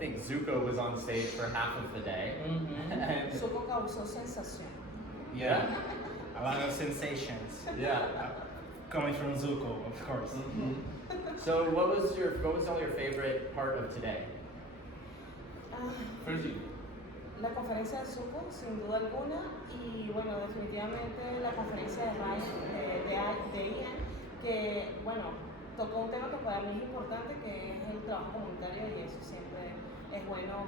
think Zuko was on stage for half of the day. And Zuko causó sensación. Yeah, a lot of sensations yeah. coming from Zuko, of course. So what was all your favorite part of today? First you. La conferencia de Zuko, sin duda alguna, y bueno, definitivamente la conferencia de Ryan, de Ian, que bueno, tocó un tema que para mí es importante, que es el trabajo comunitario, y eso siempre es bueno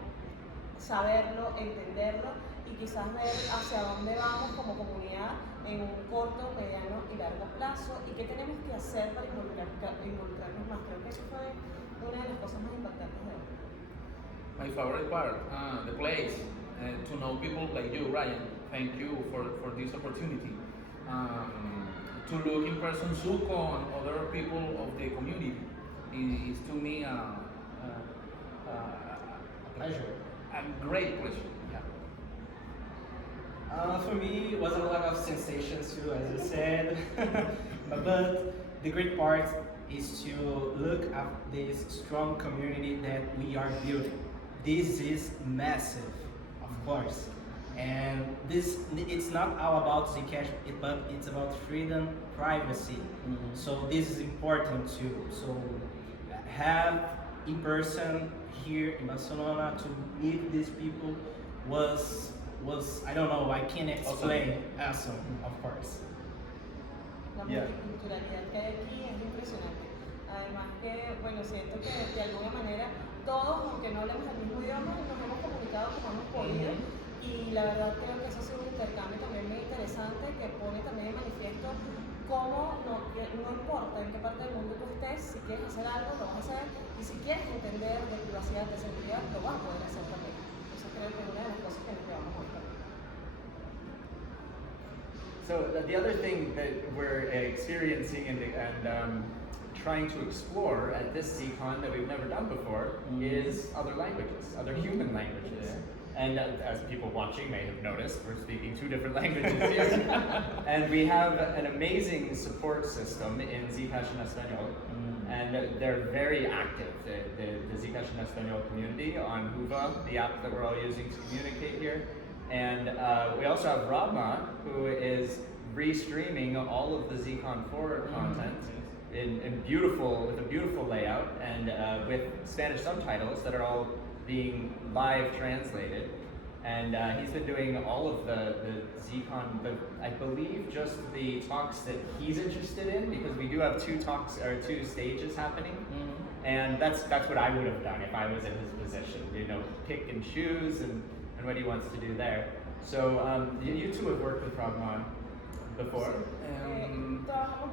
saberlo, entenderlo y quizás ver hacia dónde vamos como comunidad en un corto, mediano y largo plazo y qué tenemos que hacer para involucrarnos más. Creo que eso fue una de las cosas más impactantes de hoy. My favorite part, the place, to know people like you, Ryan. Thank you for this opportunity. To look in person Zuko and other people of the community is to me a Pleasure. A great pleasure. Yeah. For me, it was a lot of sensations too, as you said. But the great part is to look at this strong community that we are building. This is massive, of course. And it's not all about Zcash, but it's about freedom, privacy. So this is important too. So have in person here in Barcelona to meet these people was I don't know, I can't explain. Awesome, of course. La multiculturalidad que hay aquí es impresionante. Además que, bueno, siento que de alguna manera todos, aunque no hablemos el mismo idioma, nos hemos comunicado como hemos podido. Y la verdad creo que eso ha sido un intercambio también muy interesante que pone también de manifiesto cómo no importa en qué parte del mundo tú estés, si quieres hacer algo, lo vas a hacer, y si quieres entender de privacidad, de seguridad, lo vas a poder hacer también. Eso creo que es una de las cosas que nos llevamos hoy. So the other thing that we're experiencing and trying to explore at this ZCon that we've never done before is other languages, other human languages. And as people watching may have noticed, we're speaking 2 different languages here. And we have an amazing support system in Zcash en Español. And they're very active, the Zcash en Español community on Huva, the app that we're all using to communicate here. And we also have Rabma, who is restreaming all of the ZCon 4 content with a beautiful layout and with Spanish subtitles that are all being live translated. And he's been doing all of the ZCon, I believe just the talks that he's interested in, because we do have 2 stages happening. And that's what I would have done if I was in his position, pick and choose and what he wants to do there. So you 2 have worked with Rahman before.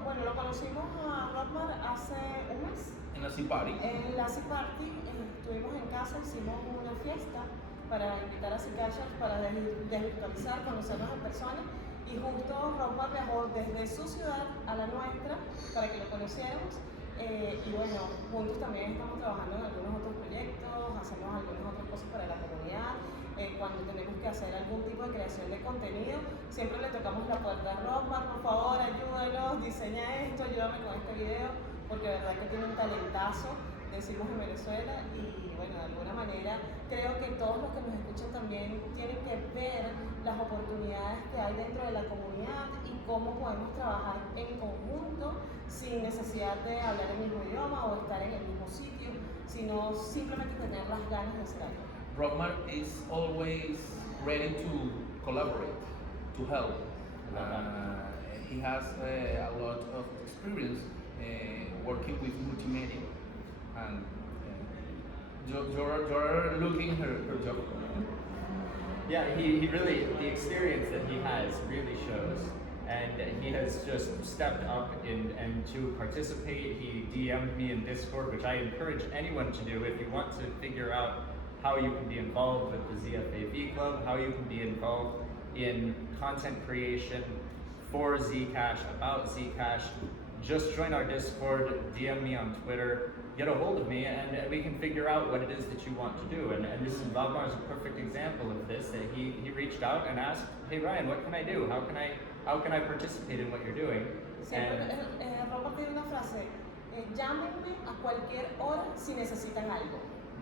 Bueno, lo conocimos a Rothmar hace un mes. En la Sea Party. En la Sea Party estuvimos en casa, hicimos una fiesta para invitar a Zcashers para desvirtualizar, conocernos en persona, y justo Rothmar viajó desde su ciudad a la nuestra para que lo conociéramos. Y bueno, juntos también estamos trabajando en algunos otros proyectos, hacemos algunas otras cosas para la comunidad. Cuando tenemos que hacer algún tipo de creación de contenido, siempre le tocamos la puerta a Rothmar, por favor, ayúdanos, diseña esto, ayúdame con este video, porque de verdad que tiene un talentazo, decimos en Venezuela, y bueno, de alguna manera creo que todos los que nos escuchan también tienen que ver las oportunidades que hay dentro de la comunidad y cómo podemos trabajar en conjunto sin necesidad de hablar el mismo idioma o estar en el mismo sitio, sino simplemente tener las ganas de hacer algo. Rothmar is always ready to collaborate, to help. He has a lot of experience working with multimedia, and you're looking her job. Yeah, he really, the experience that he has really shows. And he has just stepped up and to participate. He DM'd me in Discord, which I encourage anyone to do if you want to figure out how you can be involved with the ZFAV Club, how you can be involved in content creation for Zcash, about Zcash. Just join our Discord, DM me on Twitter, get a hold of me, and we can figure out what it is that you want to do. And this is Vagmar is a perfect example of this, that he reached out and asked, hey Ryan, what can I do? How can I participate in what you're doing? Robert tiene una frase, llámenme a cualquier hora si necesitan algo.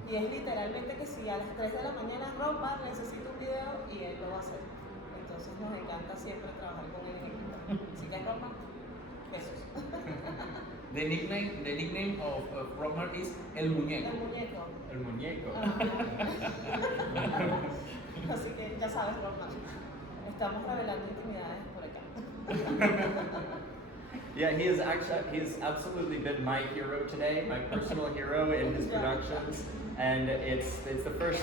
Y es literalmente que si a las 3 de la mañana Ropa necesita un video y él lo va a hacer. Entonces nos encanta siempre trabajar con él en equipo. Así que Ropa, besos. The nickname of Romer is El Muñeco. El muñeco. El muñeco. Así que ya sabes, Ropa. Estamos revelando intimidades por acá. Yeah, he's absolutely been my hero today, my personal hero in his productions, and it's the first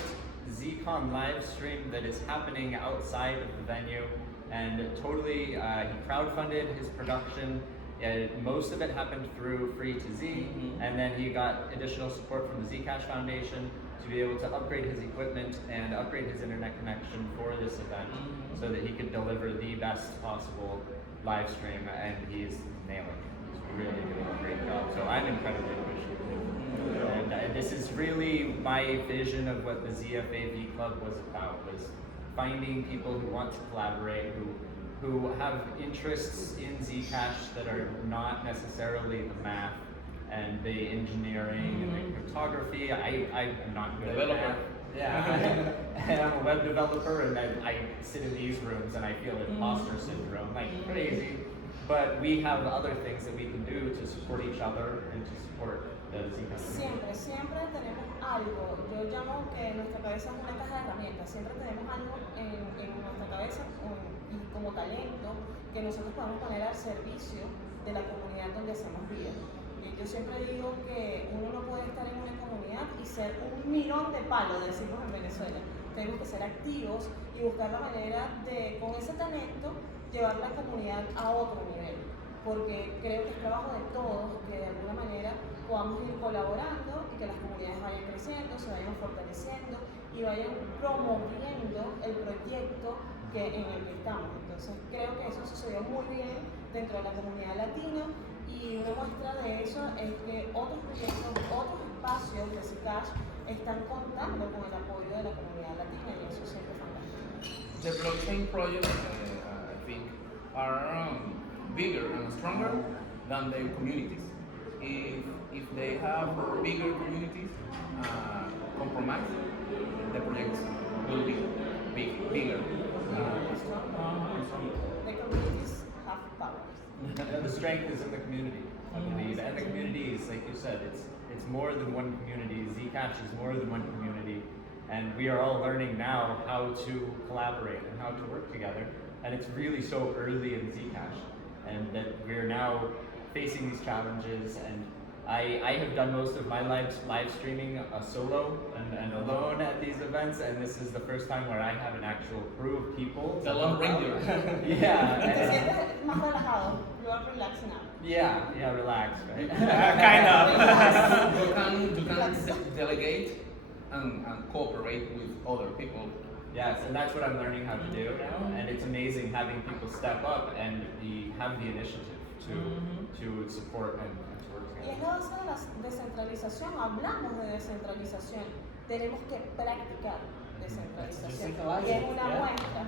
ZCon live stream that is happening outside of the venue, and totally he crowdfunded his production. Most of it happened through Free to Z, and then he got additional support from the Zcash Foundation to be able to upgrade his equipment and upgrade his internet connection for this event, so that he could deliver the best possible live stream, and he's nailing it. He's really doing a great job. So I'm incredibly appreciative. And this is really my vision of what the ZFAV Club was about, was finding people who want to collaborate, who have interests in Zcash that are not necessarily the math and the engineering and the cryptography. I'm not good at that. Yeah, and I'm a web developer, and I sit in these rooms and I feel imposter syndrome like crazy. But we have other things that we can do to support each other and to support the Zcash. Siempre tenemos algo. Yo llamo que nuestra cabeza es una caja de herramientas. Siempre tenemos algo en nuestra cabeza y como talento que nosotros podemos poner al servicio de la comunidad donde hacemos vida. Yo siempre digo que uno no puede estar en una comunidad y ser un mirón de palo, decimos en Venezuela. Tenemos que ser activos y buscar la manera de, con ese talento, llevar la comunidad a otro nivel. Porque creo que es trabajo de todos que de alguna manera podamos ir colaborando y que las comunidades vayan creciendo, se vayan fortaleciendo y vayan promoviendo el proyecto en el que estamos. Entonces creo que eso sucedió muy bien dentro de la comunidad latina. Y una muestra de eso es que otros proyectos, otros espacios de Zcash están contando con el apoyo de la comunidad latina y eso siempre es fantástico. The blockchain projects, I think, are bigger and stronger than their communities. If they have bigger communities, compromise, the projects will be bigger. The communities have power. The strength is in the community, I believe, and the community is, like you said, it's more than one community. Zcash is more than one community, and we are all learning now how to collaborate and how to work together. And it's really so early in Zcash, and that we're now facing these challenges. And I have done most of my live streaming solo and alone at these events, and this is the first time where I have an actual crew of people. The Lone Ranger. Yeah. Te sientes más relajado. You are relaxed now. Yeah, relax, right? Kind of. You can delegate and cooperate with other people. Yes, and that's what I'm learning how to do now, and it's amazing having people step up and have the initiative to support and to work Y es together. la base de la descentralización. Hablamos de descentralización. Tenemos que practicar descentralización. Y es una muestra.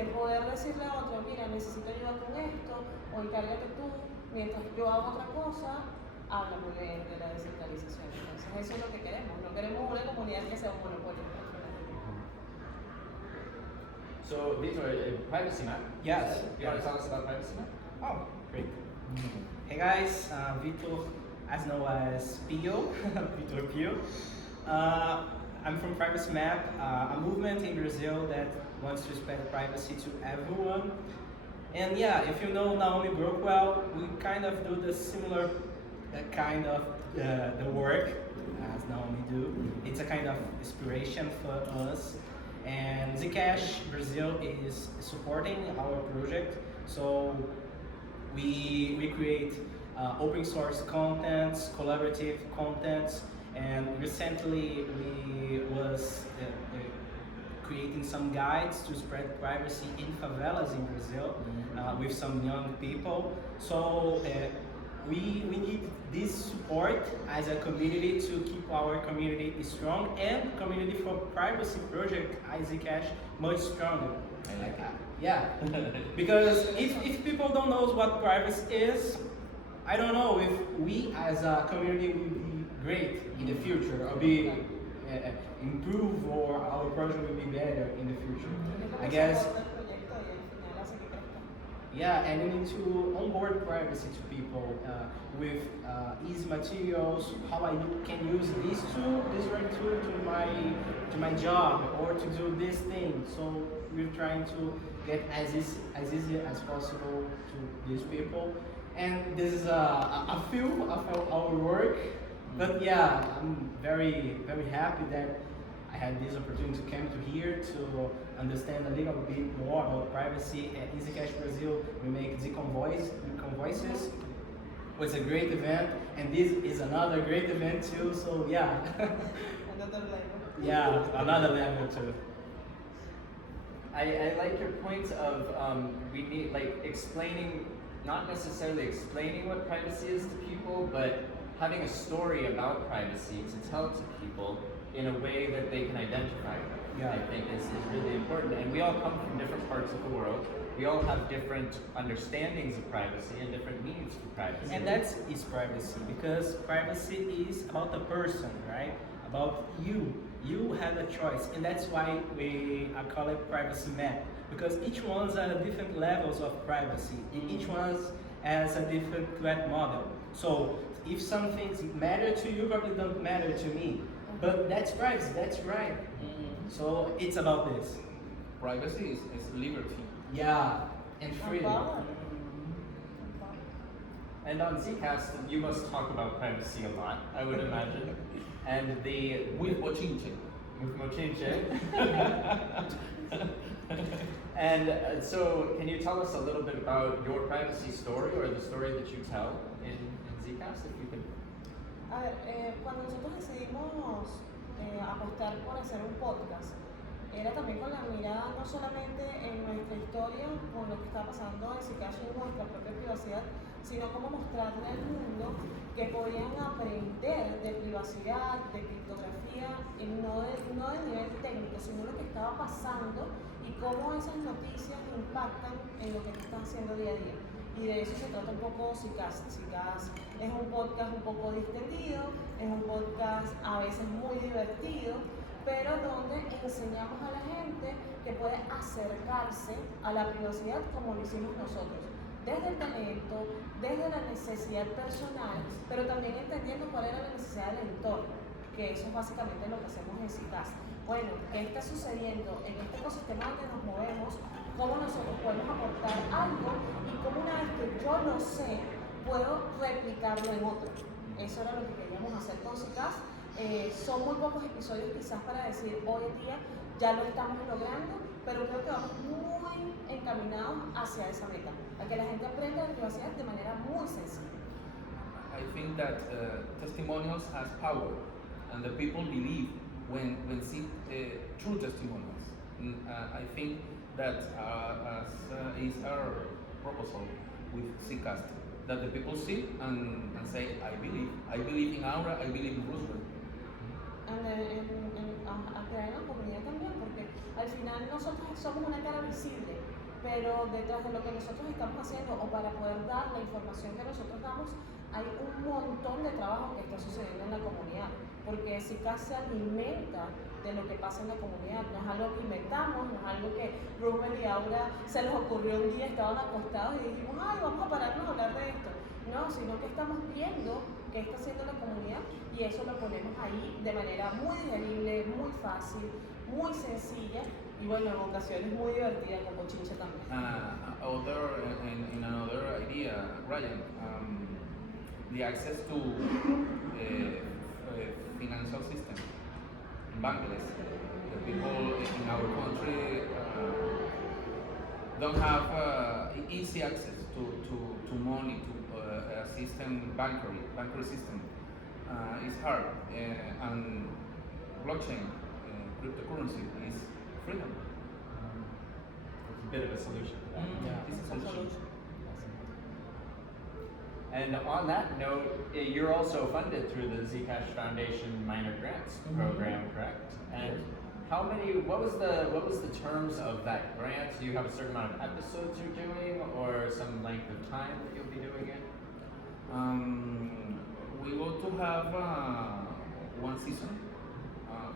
El poder decirle a otro, mira, necesito ayuda con esto, o encárgate tú, mientras yo hago otra cosa, habla muy bien de la descentralización. Entonces, eso es lo que queremos. No queremos una comunidad que sea un monopolio. So these are privacy map. Yes. You want to tell us about privacy map? Oh, great. Hey guys, Vitor, as known as Pio, Vitor Pio. I'm from Privacy Map, a movement in Brazil that wants to spread privacy to everyone. And yeah, if you know Naomi Brockwell, we kind of do the similar kind of the work as Naomi do. It's a kind of inspiration for us. And Zcash Brazil is supporting our project, so we create open source contents, collaborative contents, and recently we was creating some guides to spread privacy in favelas in Brazil with some young people. So we need this support as a community to keep our community strong and community for privacy project Zcash much stronger. I like that. Yeah, because if people don't know what privacy is, I don't know if we as a community will be great in the future or be improve or our project will be better in the future. Es como I guess, soporta el proyecto y al final hace que crezca. yeah, and you need to onboard privacy to people with easy materials, how I can use this right tool to my job or to do this thing. So we're trying to get as easy as possible to these people. And this is a few of our work, but yeah, I'm very happy that I had this opportunity to come to here to understand a little bit more about privacy. At EasyCash Brazil, we make the convoices. It's a great event, and this is another great event too. So yeah, Another level. yeah, another level too. I like your point of we need like explaining, not necessarily explaining what privacy is to people, but having a story about privacy to tell to people in a way that they can identify with. Yeah. I think is really important. And we all come from different parts of the world. We all have different understandings of privacy and different needs for privacy. And that's is privacy, because privacy is about the person, right? About you. You have a choice, and that's why I call it privacy map, because each one's at different levels of privacy. Each one has a different threat model. So if some things matter to you, probably don't matter to me. But that's privacy. That's right. So it's about this. Privacy is liberty. Yeah, and freedom. Power. And on Zcast, you must talk about privacy a lot, I would imagine. And the With Bochinche. with Mochinche. And so, can you tell us a little bit about your privacy story or the story that you tell in Zcast, if you could? A ver, cuando nosotros decidimos apostar por hacer un podcast, era también con la mirada no solamente en nuestra historia, con lo que está pasando en Zcash y en nuestra propia privacidad, sino cómo mostrarle al mundo que podían aprender de privacidad, de criptografía, y no de nivel técnico, sino lo que estaba pasando y cómo esas noticias impactan en lo que tú estás haciendo día a día. Y de eso se trata un poco Zcash. Zcash es un podcast un poco distendido, es un podcast a veces muy divertido, pero donde enseñamos a la gente que puede acercarse a la privacidad como lo hicimos nosotros, desde el talento, desde la necesidad personal, pero también entendiendo cuál era la necesidad del entorno, que eso es básicamente lo que hacemos en Zcash. Bueno, ¿qué está sucediendo en este ecosistema donde nos movemos? ¿Cómo nosotros podemos aportar algo y cómo una vez que yo lo sé, puedo replicarlo en otro? Eso era lo que queríamos hacer con Zcash. Son muy pocos episodios quizás para decir hoy en día ya lo estamos logrando, pero creo que vamos muy encaminados hacia esa meta, a que la gente aprenda de privacidad de manera muy sencilla. I think that testimonials has power, and the people believe when see true testimonials. I think that as is our proposal with Zcast, that the people see and say, I believe in Aura, I believe in Roosevelt. A crear en la comunidad también, porque al final nosotros somos una cara visible, pero detrás de lo que nosotros estamos haciendo o para poder dar la información que nosotros damos, hay un montón de trabajo que está sucediendo en la comunidad, porque Zcash se alimenta de lo que pasa en la comunidad, no es algo que inventamos, no es algo que Rubén y Aura se les ocurrió un día, estaban acostados y dijimos, ay, vamos a pararnos a hablar de esto. No, sino que estamos viendo qué está haciendo la comunidad y eso lo ponemos ahí de manera muy digerible, muy fácil, muy sencilla y bueno, en ocasiones muy divertida con Bochinche también. In another idea, Ryan, the access to financial system in Bangladesh. The people in our country don't have easy access to money, to a system, bankery system. It's hard, and blockchain, cryptocurrency is freedom. It's a bit of a solution to that. It's a solution. And on that note, you're also funded through the Zcash Foundation Minor Grants program, correct? And what was the terms of that grant? Do you have a certain amount of episodes you're doing or some length of time that you'll be doing it? We want to have one season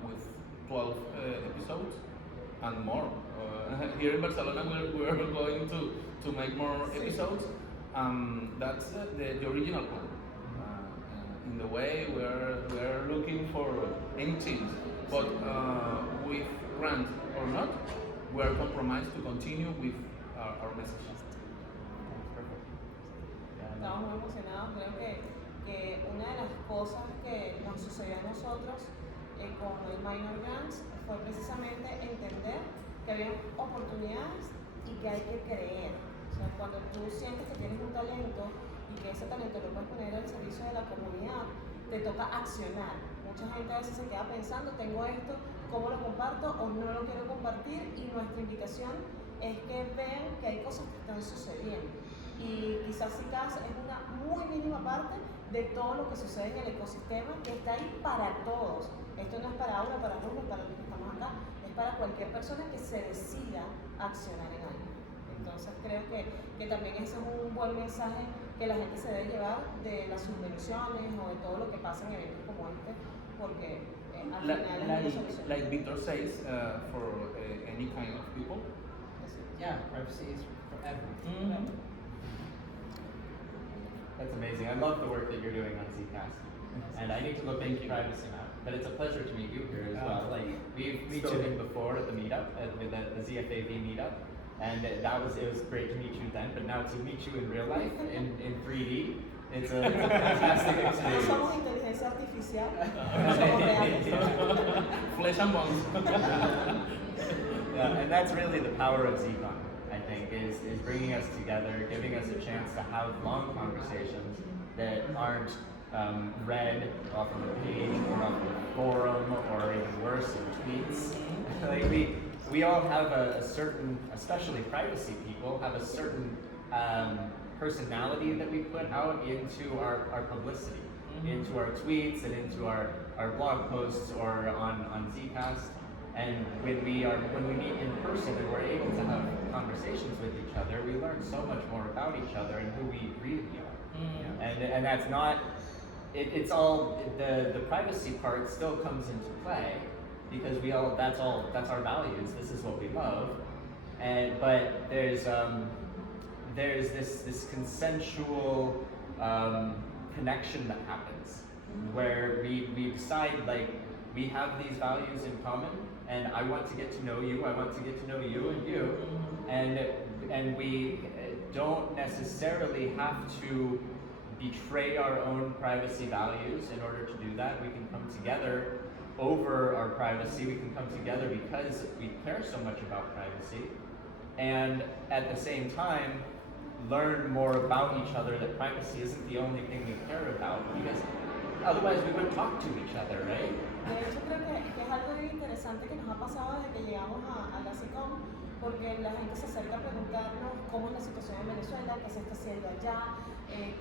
with 12 episodes and more. Here in Barcelona, we're going to make more episodes. That's the original plan. In the way we're looking for any change, but with grant or not, we're compromised to continue with our message. Estamos muy emocionados. Creo que una de las cosas que nos sucedió a nosotros con el Minor Grants fue precisamente entender que había oportunidades y que hay que creer. O sea, cuando tú sientes que tienes un talento y que ese talento lo puedes poner al servicio de la comunidad, te toca accionar. Mucha gente a veces se queda pensando, tengo esto, ¿cómo lo comparto o no lo quiero compartir? Y nuestra invitación es que vean que hay cosas que están sucediendo. Y quizás CICAS es una muy mínima parte de todo lo que sucede en el ecosistema que está ahí para todos. Esto no es para Aura, para Rumbo, para los que estamos acá, es para cualquier persona que se decida accionar en algo. Entonces creo que también ese es un buen mensaje que la gente se debe llevar de las subvenciones o de todo lo que pasa en eventos como este, porque al final es una solución. Like Victor says, for any kind of people. Yeah, privacy is for everyone. That's amazing. I love the work that you're doing on Zcast. And I need to look into privacy now. But it's a pleasure to meet you here as well. Like we've spoken before at the meetup, at the ZFAV meetup, and it was great to meet you then. But now to meet you in real life, in 3D, it's a fantastic No experience. somos inteligencia artificial, somos reales. Flesh and bones. Yeah, and that's really the power of Zcon, I think, is bringing us together, giving us a chance to have long conversations that aren't read off of a page or off of a forum or even worse, in tweets. Like we all have a certain, especially privacy people, have a certain personality that we put out into our publicity, into our tweets and into our blog posts or on Zcast. And when we meet in person and we're able to have conversations with each other, we learn so much more about each other and who we really are. And that's not. It's all the privacy part still comes into play because that's our values. This is what we love. But there's this consensual connection that happens where we decide like we have these values in common. And I want to get to know you, I want to get to know you and you. And we don't necessarily have to betray our own privacy values in order to do that. We can come together over our privacy, we can come together because we care so much about privacy. And at the same time, learn more about each other, that privacy isn't the only thing we care about, because otherwise we wouldn't talk to each other, right? De hecho, creo que es algo bien interesante que nos ha pasado desde que llegamos a la SICOM, porque la gente se acerca a preguntarnos cómo es la situación en Venezuela, qué se está haciendo allá,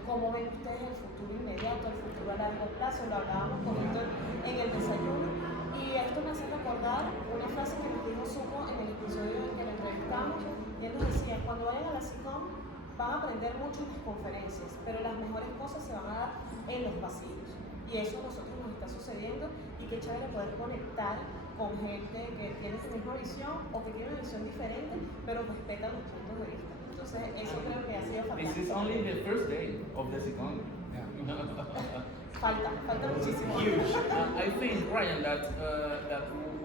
cómo ven ustedes el futuro inmediato, el futuro a largo plazo. Lo hablábamos con Víctor en el desayuno, y esto me hace recordar una frase que nos dijo Suco en el episodio en que lo entrevistamos, y él nos decía, cuando vayan a la SICOM van a aprender mucho en las conferencias, pero las mejores cosas se van a dar en los pasillos. Y eso a nosotros nos está sucediendo, y qué chévere poder conectar con gente que tiene su misma visión o que tiene una visión diferente, pero respeta los puntos de vista. Entonces, eso creo que ha sido fantástico. This is only the first day of the second. Falta muchísimo. Huge. I think, Ryan, that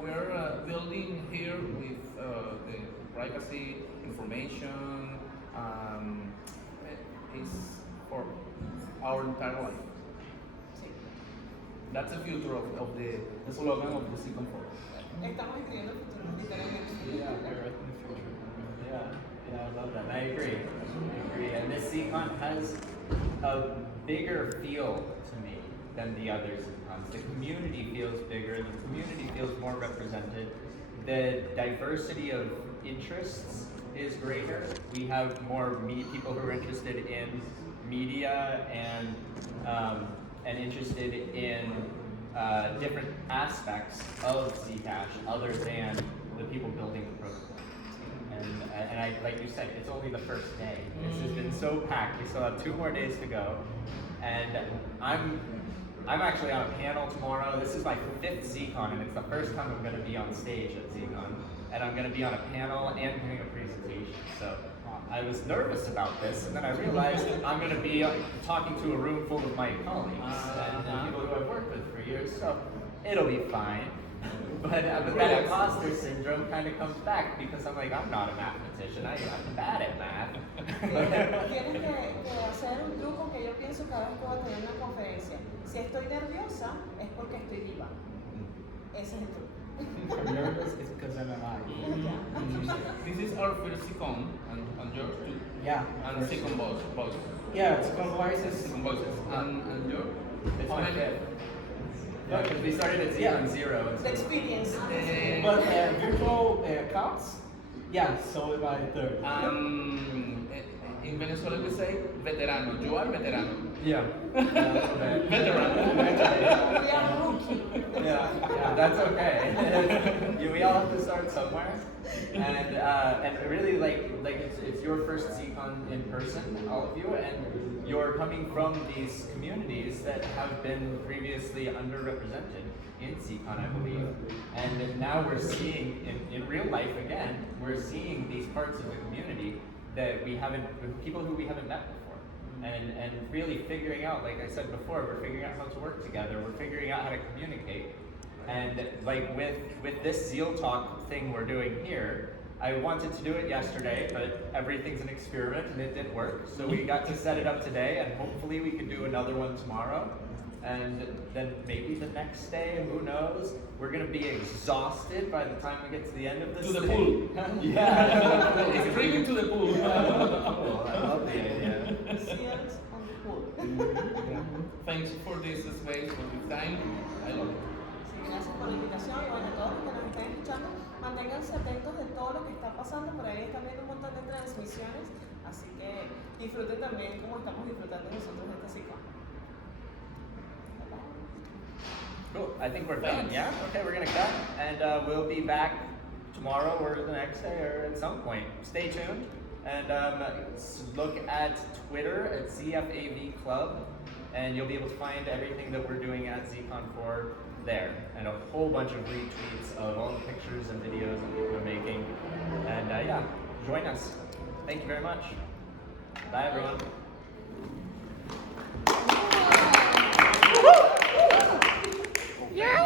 we're building here with the privacy information is for our entire life. That's the future of the slogan of the second floor. Estamos escribiendo el futuro, literalmente. Yeah, I love that. I agree. And this CCon has a bigger feel to me than the other CCons. The community feels bigger, the community feels more represented. The diversity of interests is greater. We have more people who are interested in media and interested in different aspects of Zcash other than the people building the protocol. And I, like you said, it's only the first day. This has been so packed. We still have 2 more days to go. And I'm I'm actually on a panel tomorrow. This is my 5th ZCon, and it's the first time I'm going to be on stage at ZCon. And I'm going to be on a panel and doing a presentation. So I was nervous about this, and then I realized I'm going to be talking to a room full of my colleagues and people who I've worked with for years. So it'll be fine. But that imposter syndrome kind of comes back because I'm like, I'm not a mathematician. I'm bad at math. Tienes que hacer un truco que yo pienso cada vez que voy a tener una conferencia. Si estoy nerviosa, es porque estoy viva. Ese es el truco. I'm nervous is because I'm alive. This is our first second, and yours too. Yeah. And second voice. Yeah, second voices. Second voices. And yours? It's How my many? 5th. Yeah, because we started at ZCon 0. And The experience. But virtual counts? Yeah, so my third. In Venezuela we say veterano. You are veterano. Yeah. Veteran. We are rookie. Yeah, that's okay. We all have to start somewhere, and really like it's your first ZCon in person, all of you, and you're coming from these communities that have been previously underrepresented in ZCon, I believe, and now we're seeing in real life again, we're seeing these parts of the community that we haven't, people who we haven't met before. And really figuring out, like I said before, we're figuring out how to work together. We're figuring out how to communicate. And like with this Zeal Talk thing we're doing here, I wanted to do it yesterday, but everything's an experiment and it didn't work. So we got to set it up today, and hopefully we can do another one tomorrow. And then maybe the next day, who knows? We're gonna be exhausted by the time we get to the end of this To the thing. pool. Yeah. Streaming to the pool. Cool. I love the idea. Seals on the pool. Thanks for this space, for this time. I love it. Sí, gracias por la invitación y bueno, todos los que nos estén escuchando, manténganse atentos de todo lo que está pasando. Por ahí están viendo un montón de transmisiones, así que disfruten también como estamos disfrutando nosotros de este ciclo. Cool. I think we're done. Yeah. Okay, we're gonna cut, and we'll be back tomorrow or the next day or at some point. Stay tuned, and look at Twitter at ZFAV Club, and you'll be able to find everything that we're doing at ZCon 4 there, and a whole bunch of retweets of all the pictures and videos that people are making. And yeah, join us. Thank you very much. Bye, everyone. Yeah!